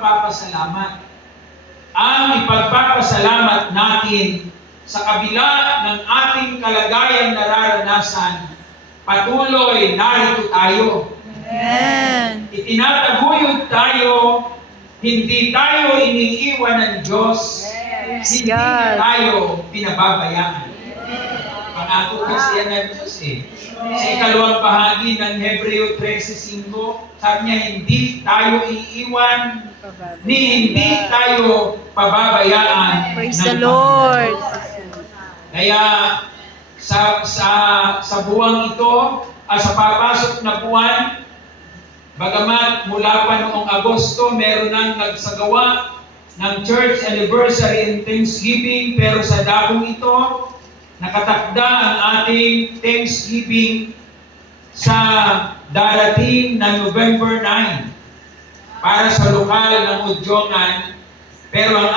pagpapasalamat. Ang ipagpapasalamat natin sa kabila ng ating kalagayang nararanasan, patuloy narito tayo. Amen. Itinataguyod tayo, hindi tayo iniiwan ng Diyos, hindi niya tayo pinababayaan. Pangako kasi yan ng Diyos eh. Sa ikalawang bahagi ng Hebreo 13:5, sabi niya, hindi tayo iiwan, ni hindi tayo pababayaan. Praise the Lord. Kaya sa buwang ito, sa papasok na buwan, bagamat mula pa noong Agosto, meron nang nagsagawa ng church anniversary and Thanksgiving, pero sa dakong ito, nakatakda ang ating Thanksgiving sa darating na November 9 para sa lokal ng Udjongan. Pero ang